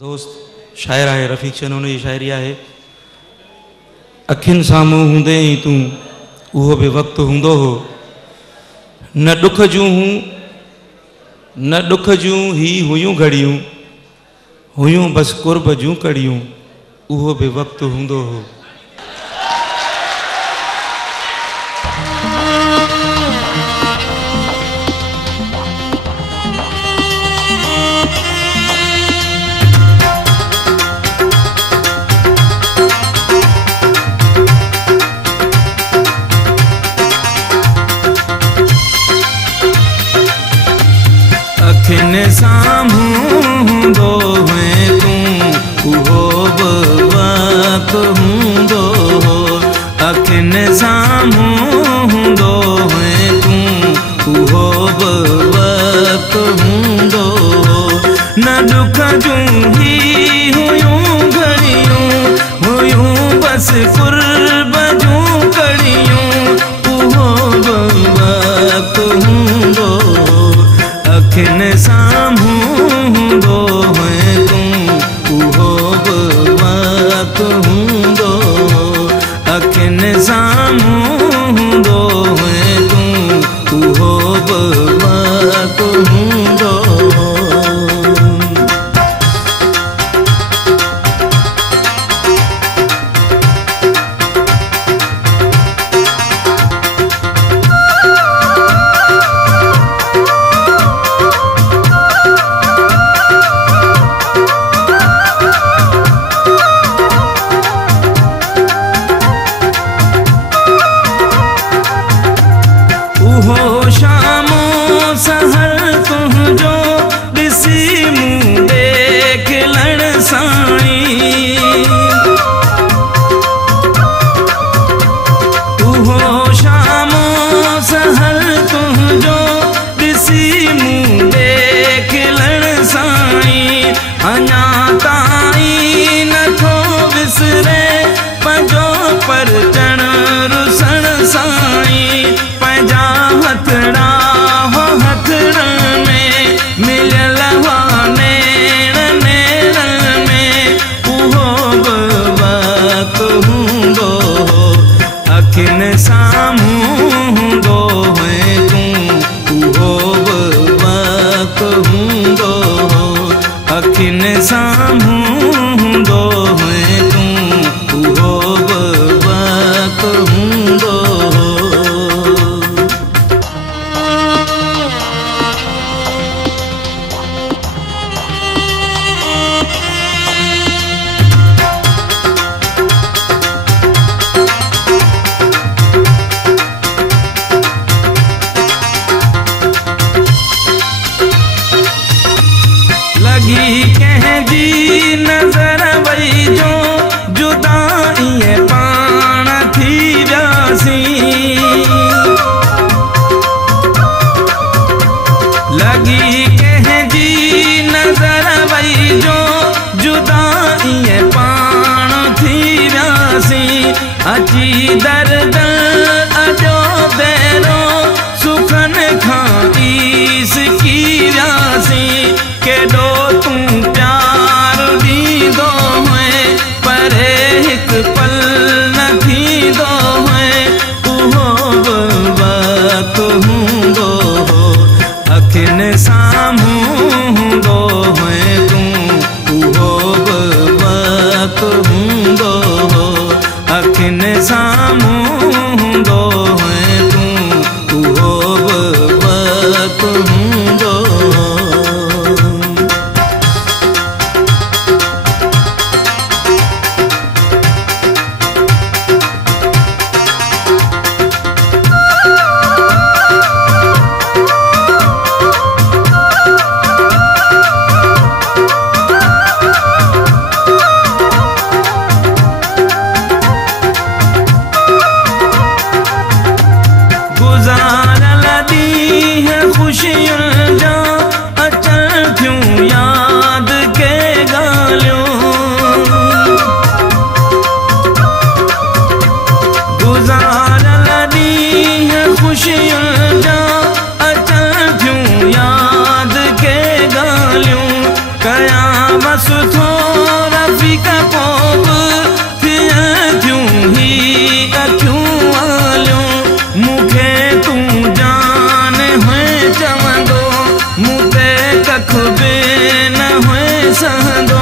दोस्त शायर है रफ़ीक चनोनी जी शायरी है। अखिन साम्हूं हूंदे ही तू उहो बि वक़्तु हूंदो हो, न दुख जूं ही हुयूं घड़ियूं, हुयूं बस कुर्ब जूं कड़ियूं, उहो बि वक़्तु हूंदो हो। अखिन साम्हूं हूंदो है तू उहो बि वक़्तु हूंदो हो। अखिन साम्हूं हूंदो है तू उहो बि वक़्तु हूंदो हो। न दुख जूं ही हुयूं घड़ियूं, हुयूं बस कुर्ब जूं कड़ियूं, उहो बि वक़्तु हूंदो हो। अखिन साम्हूं हूंदो है तू उहो बि वक़्तु हूंदो हो। अखिन साम्हूं हूंदो है तू उहो बि वक़्तु हूंदो हो। उहो शामो सहर तुंहिंजो ॾिसी मूं देखलण साईं। उहो शामो सहर तुंहिंजो ॾिसी मूं देखलण साईं। अञा ताईं नथो विसरे पंहिंजो परचण रुसण साईं। पंहिंजा हथड़ा हो हथड़न में मिलियल हुआ नेण नेणन में, उहो बि वक़्तु हूंदो हो। अखिन साम्हूं हूंदो है तू उहो बि वक़्तु हूंदो हो। अखिन साम्हूं हूंदो है तू उहो बि वक़्तु हूंदो हो। लगी कंहिंजी नज़र वई जो जुदाईअ पाण थी वियासीं। लगी कंहिंजी नज़र वई जो जुदाईअ पाण थी वियासीं। अची दर्द अजो बेरो सुखन खां ईसकी वियासीं। केॾो तूं प्यार ॾींदो है पर हिकु पल न थींदो है, उहो बि वक़्तु हूंदो हो। अखिन साम्हूं हूंदो है तू उहो बि वक़्तु हूंदो हो। अखिन साम्हूं खां पोइ बि थियनि थियूं ही अखियूं वालियूं मूंखे तूं जान हुए चवंदो मूं ते कख बि न हुए सहंदो